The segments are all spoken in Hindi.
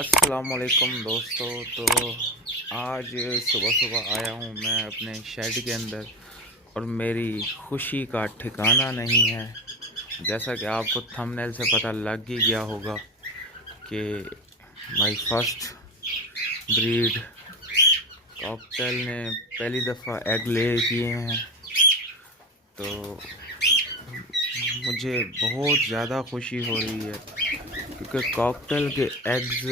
अस्सलामुअलैकुम दोस्तों। तो आज सुबह सुबह आया हूँ मैं अपने शेड के अंदर और मेरी खुशी का ठिकाना नहीं है। जैसा कि आपको थंबनेल से पता लग ही गया होगा कि माय फर्स्ट ब्रीड कॉकटेल ने पहली दफ़ा एग ले किए हैं। तो मुझे बहुत ज़्यादा खुशी हो रही है क्योंकि कॉकटेल के एग्स,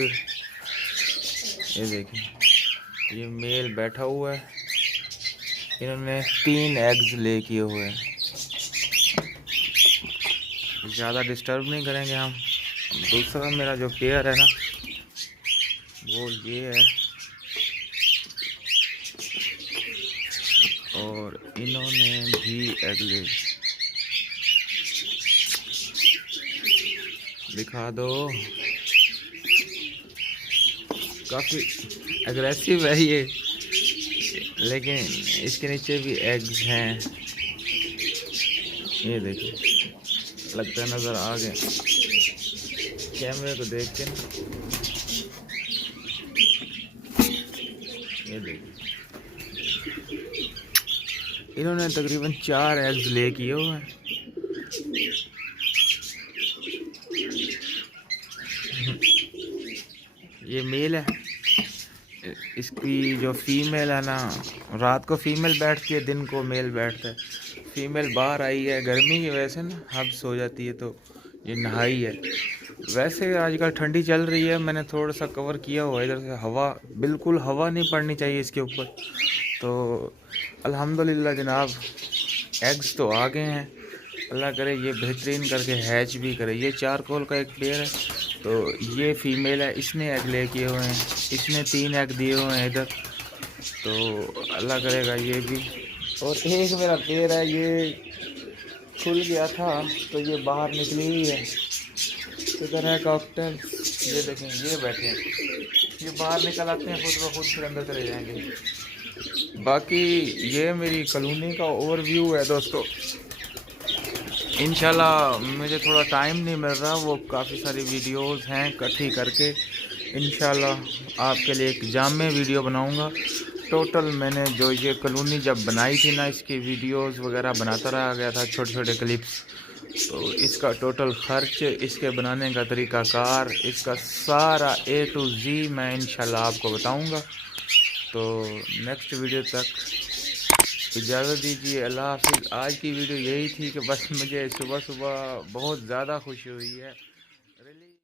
ये देखिए, ये मेल बैठा हुआ है, इन्होंने 3 एग्स ले किए हुए हैं। ज़्यादा डिस्टर्ब नहीं करेंगे हम। दूसरा मेरा जो पेयर है ना, वो ये है और इन्होंने भी एग ले। दिखा दो, काफ़ी एग्रेसिव है ये, लेकिन इसके नीचे भी एग्स हैं। ये देखिए, लगता है नज़र आ गए कैमरे को देख के। ये देखिए, इन्होंने तकरीबन 4 एग्स ले किए हुए हैं। ये मेल है, इसकी जो फीमेल है ना, रात को फीमेल बैठती है, दिन को मेल बैठता है। फीमेल बाहर आई है, गर्मी की वजह से ना हब सो जाती है, तो ये नहाई है। वैसे आजकल ठंडी चल रही है, मैंने थोड़ा सा कवर किया हुआ है इधर से। हवा, बिल्कुल हवा नहीं पड़नी चाहिए इसके ऊपर। तो अल्हम्दुलिल्लाह जनाब, एग्स तो आ गए हैं। अल्लाह करे ये बेहतरीन करके हैच भी करे। ये चारकोल का एक पेयर है, तो ये फीमेल है, इसने एग ले किए हुए हैं, इसने 3 एग दिए हुए हैं इधर। तो अल्लाह करेगा ये भी। और एक मेरा पेयर है, ये खुल गया था तो ये बाहर निकली हुई है। इधर है कॉकटेल, ये देखें, ये बैठे हैं, ये बाहर निकल आते हैं खुद ब खुद, फिर अंदर चले जाएंगे। बाकी ये मेरी कॉलोनी का ओवरव्यू है दोस्तों। इंशाल्लाह मुझे थोड़ा टाइम नहीं मिल रहा, वो काफ़ी सारी वीडियोस हैं इकट्ठी करके इंशाल्लाह आपके लिए एक जामे वीडियो बनाऊंगा। टोटल मैंने जो ये कॉलोनी जब बनाई थी ना, इसकी वीडियोस वगैरह बनाता रहा गया था, छोटे छोटे क्लिप्स। तो इसका टोटल खर्च, इसके बनाने का तरीक़ाकार, इसका सारा A to Z मैं इंशाल्लाह आपको बताऊंगा। तो नेक्स्ट वीडियो तक इजाज़त दीजिए, अल्लाह हाफिज़। आज की वीडियो यही थी कि बस मुझे सुबह सुबह बहुत ज़्यादा खुशी हुई है।